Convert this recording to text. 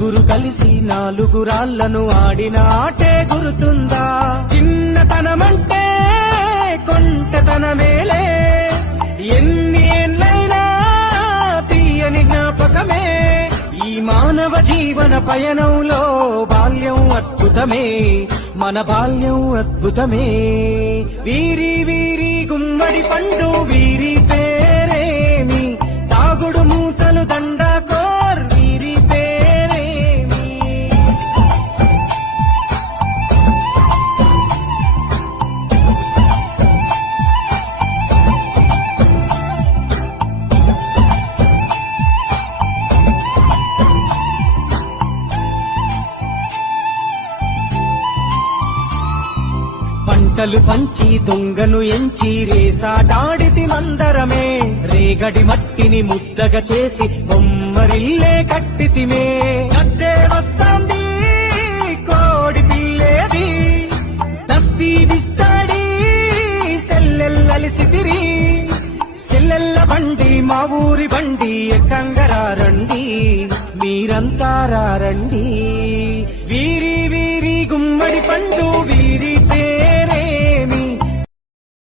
నలుగురు కలిసి నాలుగు రాళ్లను ఆడిన ఆటే గుర్తుందా? చిన్నతనమంటే కొంటతనమేలే, ఎన్ని ఏళ్ళైనా తీయని జ్ఞాపకమే. ఈ మానవ జీవన పయనంలో బాల్యం అద్భుతమే, మన బాల్యం అద్భుతమే. వీరి వీరి గుమ్మడి పండు వీరి పేరేమి, తాగుడు మూతలు దండాకోర్ వీరి పేరేమి. పంటలు పంచి దొంగను ఎంచి రేసాటాడితి మందరమే, రేగడి మట్టిని ముద్దగా చేసి బొమ్మరిల్లే కట్టితిమే. గద్దే వస్తాంది కోడి పిల్లేది, దస్తీ విస్తాడి సెల్లెల్లలిసితిరి. సెల్లెల్ల బండి మా ఊరి బండి ఎక్కంగరారండి, మీరంతా రారండి. వీరి వీరి గుమ్మడి పండు వీరి